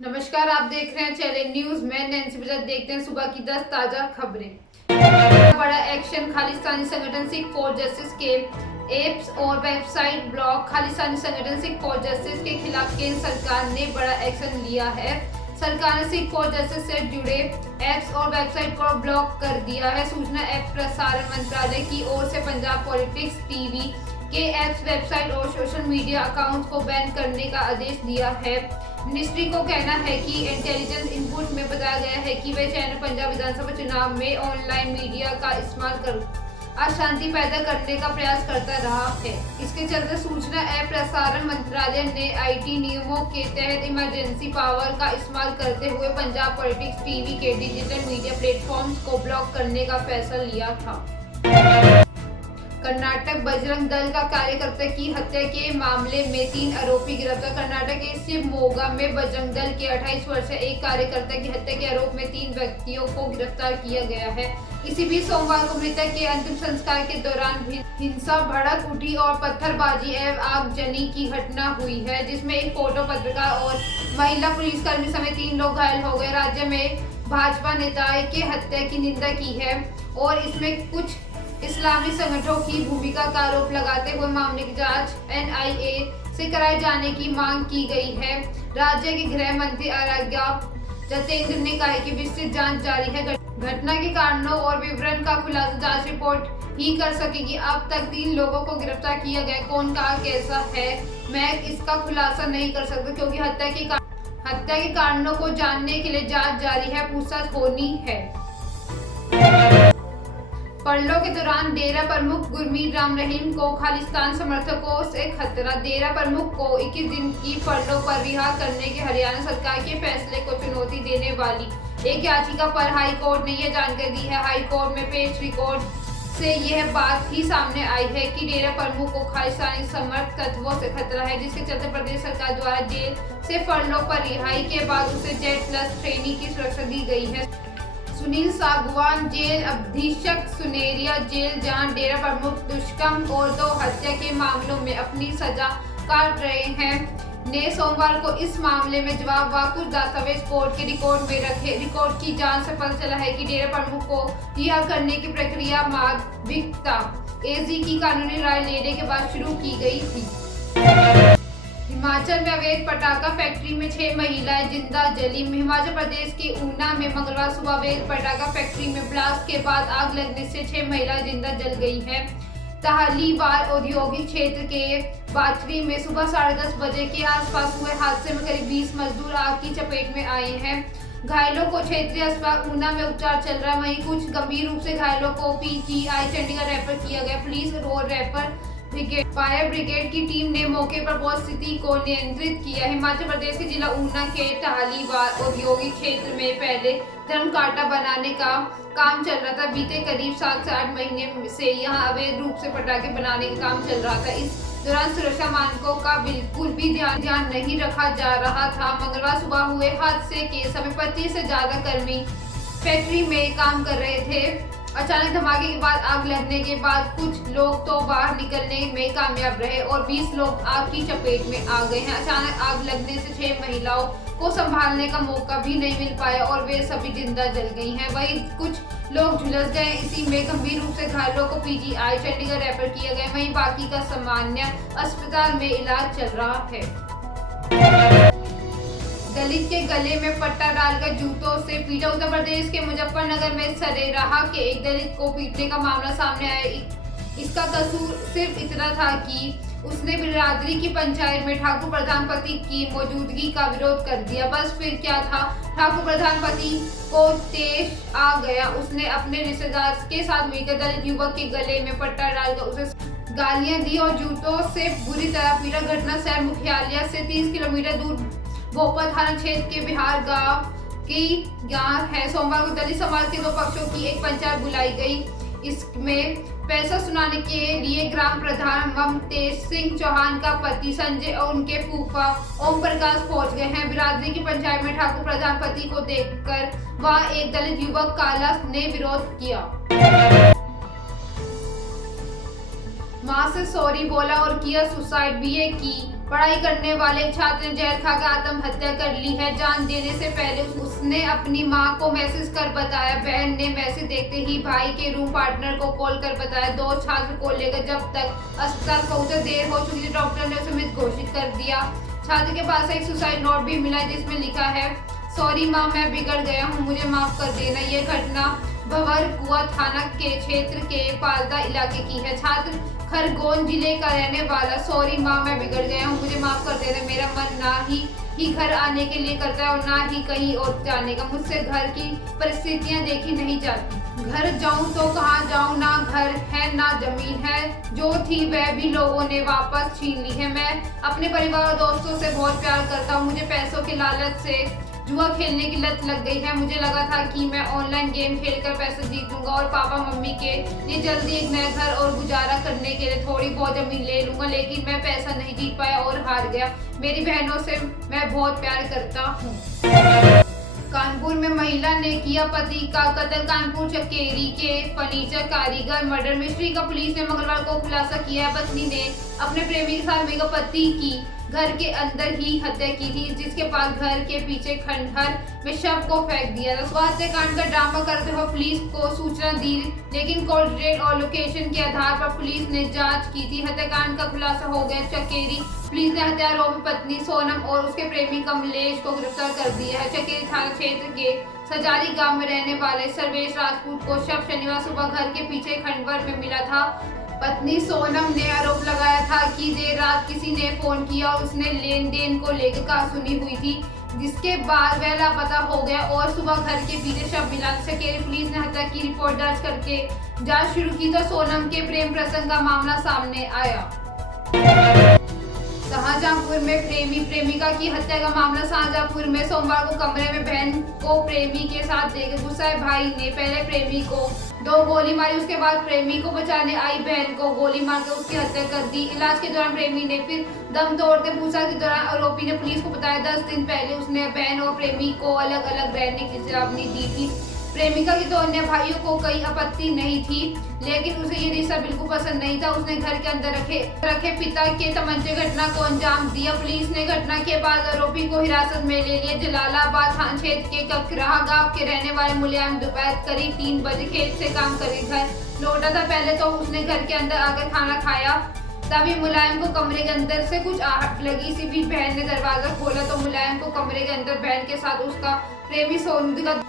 नमस्कार, आप देख रहे हैं चैनल न्यूज। मैं नैन्सी बजाज। देखते हैं सुबह की 10 ताजा खबरें। बड़ा एक्शन, खालिस्तानी संगठन सिख फॉर जस्टिस के एप्स और वेबसाइट ब्लॉक। खालिस्तानी संगठन सिख फॉर जस्टिस के खिलाफ केंद्र सरकार ने बड़ा एक्शन लिया है। सरकार ने सिख फॉर जस्टिस से जुड़े एप्स और वेबसाइट को ब्लॉक कर दिया है। सूचना एवं प्रसारण मंत्रालय की ओर से पंजाब पॉलिटिक्स टीवी के एप्स, वेबसाइट और सोशल मीडिया अकाउंट्स को बैन करने का आदेश दिया है। मिनिस्ट्री को कहना है कि इंटेलिजेंस इनपुट में बताया गया है कि वे चैनल पंजाब विधानसभा चुनाव में ऑनलाइन मीडिया का इस्तेमाल कर अशांति पैदा करने का प्रयास करता रहा है। इसके चलते सूचना एवं प्रसारण मंत्रालय ने आईटी नियमों के तहत इमरजेंसी पावर का इस्तेमाल करते हुए पंजाब पॉलिटिक्स टीवी के डिजिटल मीडिया प्लेटफॉर्म्स को ब्लॉक करने का फैसला लिया था। कर्नाटक बजरंग दल का कार्यकर्ता की हत्या के मामले में 3 आरोपी गिरफ्तार। कर्नाटक के शिवमोगा में बजरंग दल के 28 वर्षीय एक कार्यकर्ता की हत्या के आरोप में 3 व्यक्तियों को गिरफ्तार किया गया है। इसी बीच सोमवार को मृतक के अंतिम संस्कार के दौरान हिंसा भड़क उठी और पत्थरबाजी एवं आगजनी की घटना हुई है, जिसमें एक फोटो पत्रकार और महिला पुलिसकर्मी समेत 3 लोग घायल हो गए। राज्य में भाजपा नेताओं की हत्या की निंदा की है और इसमें कुछ इस्लामी संगठनों की भूमिका का आरोप लगाते हुए मामले की जांच एनआईए से कराए जाने की मांग की गई है। राज्य के गृह मंत्री आराग्या जतेंद्र ने कहा कि विस्तृत जांच जारी है। घटना के कारणों और विवरण का खुलासा जांच रिपोर्ट ही कर सकेगी। अब तक 3 लोगों को गिरफ्तार किया गया। कौन कहा कैसा है, मैं इसका खुलासा नहीं कर सकता, क्योंकि हत्या के कारणों को जानने के लिए जांच जारी है, पूछताछ होनी है। फरलों के दौरान डेरा प्रमुख गुरमीत राम रहीम को खालिस्तान समर्थकों से खतरा। डेरा प्रमुख को 21 दिन की फरलों पर रिहा करने के हरियाणा सरकार के फैसले को चुनौती देने वाली एक याचिका पर हाई कोर्ट ने यह जानकारी दी है। हाई कोर्ट में पेश रिकॉर्ड से यह बात ही सामने आई है कि डेरा प्रमुख को खालिस्तानी समर्थ तत्वों से खतरा है, जिसके चलते प्रदेश सरकार द्वारा जेल से फरलों पर रिहाई के बाद उसे Z+ श्रेणी की सुरक्षा दी गई है। सुनील सागवान जेल अधीक्षक सुनेरिया जेल, जहां डेरा प्रमुख दुष्कर्म और 2 हत्या के मामलों में अपनी सजा काट रहे हैं, ने सोमवार को इस मामले में जवाब व कुछ दस्तावेज कोर्ट के रिकॉर्ड में रखे। रिकॉर्ड की जांच से पता चला है कि डेरा प्रमुख को रिहा करने की प्रक्रिया माध्यमिकता एजी की कानूनी राय लेने के बाद शुरू की गई थी। हिमाचल में अवैध पटाखा फैक्ट्री में 6 महिलाएं जिंदा जली। हिमाचल प्रदेश के ऊना में मंगलवार सुबह अवैध पटाखा फैक्ट्री में ब्लास्ट के बाद आग लगने से 6 महिलाएं जिंदा जल गई हैं। ताहलीवाल औद्योगिक क्षेत्र के बाचरी में सुबह 10:30 बजे के आसपास हुए हादसे में करीब 20 मजदूर आग की चपेट में आए हैं। घायलों को क्षेत्रीय अस्पताल ऊना में उपचार चल रहा है। वहीं कुछ गंभीर रूप से घायलों को पीजीआई चंडीगढ़ रेफर किया गया। पुलिस और फायर ब्रिगेड की टीम ने मौके पर पहुंच स्थिति को नियंत्रित किया। हिमाचल प्रदेश के जिला ऊना के टाहलीवाल औद्योगिक क्षेत्र में पहले धर्म कांटा बनाने का काम चल रहा था। बीते करीब 7 से 8 महीने से यहां अवैध रूप से पटाखे बनाने का काम चल रहा था। इस दौरान सुरक्षा मानकों का बिल्कुल भी ध्यान नहीं रखा जा रहा था। मंगलवार सुबह हुए हादसे के समय 25 से ज्यादा कर्मी फैक्ट्री में काम कर रहे थे। अचानक धमाके के बाद आग लगने के बाद कुछ लोग तो बाहर निकलने में कामयाब रहे और 20 लोग आग की चपेट में आ गए हैं। अचानक आग लगने से 6 महिलाओं को संभालने का मौका भी नहीं मिल पाया और वे सभी जिंदा जल गई हैं। वहीं कुछ लोग झुलस गए। इसी में गंभीर रूप से घायलों को पीजीआई चंडीगढ़ रेफर किया गया। वहीं बाकी का सामान्य अस्पताल में इलाज चल रहा है। दलित के गले में पट्टा डालकर जूतों से पीटा। उत्तर प्रदेश के मुजफ्फरनगर में सरेराह के एक दलित को पीटने का मामला सामने आया। इसका कसूर सिर्फ इतना था कि उसने बिरादरी की पंचायत में ठाकुर प्रधान पति की मौजूदगी का विरोध कर दिया। बस फिर क्या था, ठाकुर प्रधान पति को तेज आ गया। उसने अपने रिश्तेदार के साथ मिलकर दलित युवक के गले में पट्टा डालकर उसे गालियां दी और जूतों से बुरी तरह पीटा। घटना शहर मुख्यालय से 30 किलोमीटर दूर भोपाल थाना क्षेत्र के बिहार गांव की है। सोमवार को दलित समाज के 2 पक्षों की एक पंचायत बुलाई गई। इसमें पैसा सुनाने के लिए ग्राम प्रधान ममतेज सिंह चौहान का पति संजय और उनके फूफा ओम प्रकाश पहुंच गए हैं। बिरादरी की पंचायत में ठाकुर प्रधान पति को देखकर वहां एक दलित युवक काला ने विरोध किया, मां से सॉरी बोला और किया सुसाइड। बीए की पढ़ाई करने वाले एक छात्र ने जहर खाकर आत्महत्या कर ली है। जान देने से पहले उसने अपनी मां को मैसेज कर बताया। बहन ने मैसेज देखते ही भाई के रूम पार्टनर को कॉल कर बताया। दो छात्र को लेकर जब तक अस्पताल पहुंचे देर हो चुकी थी। डॉक्टर ने उसे मृत घोषित कर दिया। छात्र के पास एक सुसाइड नोट भी मिला जिसमें लिखा है, सॉरी माँ, मैं बिगड़ गया हूँ, मुझे माफ कर देना। ये घटना भंवरकुआ थाना के क्षेत्र के पालदा इलाके की है। छात्र खरगोन जिले का रहने वाला, सॉरी माँ, मैं बिगड़ गया हूँ, मुझे माफ कर देना। मेरा मन ना ही घर आने के लिए करता है और ना ही कहीं और जाने का। मुझसे घर की परिस्थितियाँ देखी नहीं जाती। घर जाऊं तो कहाँ जाऊं, ना घर है ना जमीन है, जो थी वह भी लोगों ने वापस छीन ली है। मैं अपने परिवार और दोस्तों से बहुत प्यार करता हूँ। मुझे पैसों के लालच से जुआ खेलने की लत लग गई है। मुझे लगा था कि मैं ऑनलाइन गेम खेलकर पैसे जीतूंगा और पापा मम्मी के लिए जल्दी एक नया घर और गुजारा करने के लिए थोड़ी बहुत जमीन ले लूंगा, लेकिन मैं पैसा नहीं जीत पाया और हार गया। मेरी बहनों से मैं बहुत प्यार करता हूँ। कानपुर में महिला ने किया पति का कत्ल। कानपुर चकेरी के फर्नीचर कारीगर मर्डर मिस्ट्री का पुलिस ने मंगलवार को खुलासा किया है। पत्नी ने अपने प्रेमी के साथ मिलकर पति की घर के अंदर ही हत्या की थी, जिसके बाद घर के पीछे खंडहर में शव को फेंक दिया था। हत्याकांड का ड्रामा करते हुए पुलिस को सूचना दी, लेकिन कॉल डिटेल और लोकेशन के आधार पर पुलिस ने जांच की थी। हत्याकांड का खुलासा हो गया। चकेरी पुलिस ने हत्यारोपी पत्नी सोनम और उसके प्रेमी कमलेश को गिरफ्तार कर दिया है। चकेरी थाना क्षेत्र के सजारी गांव में रहने वाले सर्वेश राजपूत को शव शनिवार सुबह घर के पीछे खंडहर में मिला था। पत्नी सोनम ने आरोप लगाया था कि देर रात किसी ने फोन किया और उसने लेन देन को लेकर कहासुनी हुई थी, जिसके बाद वह लापता हो गया और सुबह घर के पीछे शव मिला। चकेरी पुलिस ने हत्या की रिपोर्ट दर्ज करके जांच शुरू की तो सोनम के प्रेम प्रसंग का मामला सामने आया। शाहजहांपुर में प्रेमिका की हत्या का मामला। शाहजहांपुर में सोमवार को कमरे में बहन को प्रेमी के साथ देकर गुस्साए भाई ने पहले प्रेमी को 2 गोली मारी, उसके बाद प्रेमी को बचाने आई बहन को गोली मारकर उसकी हत्या कर दी। इलाज के दौरान प्रेमी ने फिर दम तोड़ते पूछताछ के दौरान आरोपी ने पुलिस को बताया 10 दिन पहले उसने बहन और प्रेमी को अलग अलग रहने की चेतावनी दी थी। प्रेमिका की तो अन्य भाइयों को कोई आपत्ति नहीं थी, लेकिन उसे ये रिश्ता बिल्कुल पसंद नहीं था। उसने घर के अंदर रखे पिता के तमंचे घटना को अंजाम दिया। पुलिस ने घटना के बाद आरोपी को हिरासत में ले लिया। जलालाबाद थाना क्षेत्र के ककराहा गांव के रहने वाले मुलायम दोपहर करीब 3 बजे खेत से काम कर घर लौटा था। पहले तो उसने घर के अंदर आकर खाना खाया, तभी मुलायम को कमरे के अंदर से कुछ आहट लगी। इसी बीच बहन ने दरवाजा खोला तो मुलायम को कमरे के अंदर बहन के साथ उसका प्रेमी सोनू दिखा।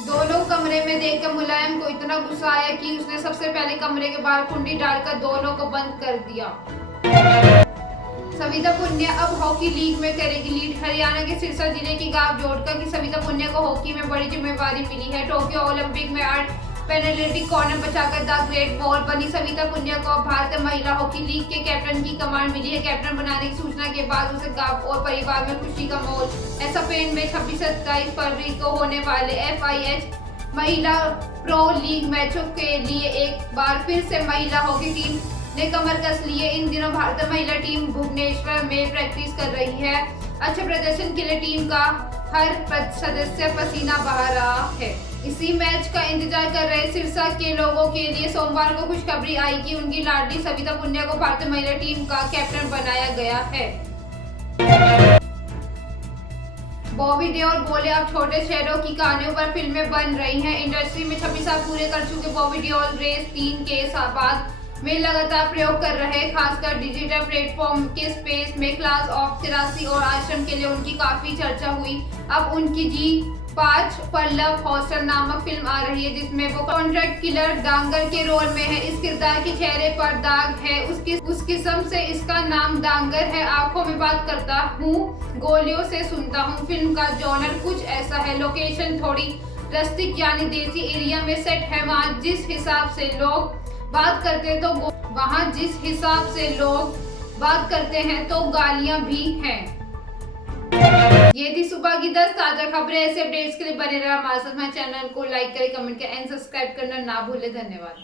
दोनों कमरे में देखकर मुलायम को इतना गुस्सा आया कि उसने सबसे पहले कमरे के बाहर कुंडी डालकर दोनों को बंद कर दिया। सविता पुनिया अब हॉकी लीग में करेगी लीड। हरियाणा के सिरसा जिले की गांव जोड़का की सविता पुनिया को हॉकी में बड़ी जिम्मेदारी मिली है। टोक्यो ओलंपिक में 8 पेनल्टी कॉर्नर बचाकर द ग्रेट वॉल बनी सविता पुनिया को अब भारतीय महिला हॉकी लीग के कैप्टन की कमान मिली है। कैप्टन बनाने की सूचना के बाद उसे गांव और परिवार में खुशी का माहौल। एसएफएन में 26-27 फरवरी को होने वाले FIH महिला प्रो लीग मैचों के लिए एक बार फिर से महिला हॉकी टीम ने कमर कस ली है। इन दिनों भारतीय महिला टीम भुवनेश्वर में प्रैक्टिस कर रही है। अच्छे प्रदर्शन के लिए टीम का हर सदस्य पसीना बहा रहा है। इसी मैच का इंतजार कर रहे सिरसा के लोगों के लिए सोमवार को खुशखबरी आई कि उनकी लाडली सविता पुनिया को भारतीय महिला टीम का कैप्टन बनाया गया है। बॉबी देओल बोले अब छोटे शहरों की कहानियों पर फिल्में बन रही हैं। इंडस्ट्री में 26 साल पूरे कर चुके बॉबी देओल रेस 3 के बाद में लगातार प्रयोग कर रहे, खासकर डिजिटल प्लेटफॉर्म के स्पेस में क्लास ऑफ 83 और आश्रम के लिए उनकी काफी चर्चा हुई। अब उनकी G5 पल्लव हॉस्टल नामक फिल्म आ रही है, जिसमें वो कॉन्ट्रैक्ट किलर डांगर के रोल में है। इस किरदार के चेहरे पर दाग है, उस किस्म से इसका नाम डांगर है। आंखों में बात करता हूँ, गोलियों से सुनता हूँ। फिल्म का जॉनर कुछ ऐसा है। लोकेशन थोड़ी रस्टिक यानी देसी एरिया में सेट है। वहाँ जिस हिसाब से लोग बात करते हैं तो गालियां भी हैं। ये थी सुबह की 10 ताजा खबरें। ऐसे अपडेट्स के लिए बने रहा हमारे साथ। हमारे चैनल को लाइक करें, कमेंट करें एंड सब्सक्राइब करना ना भूलें। धन्यवाद।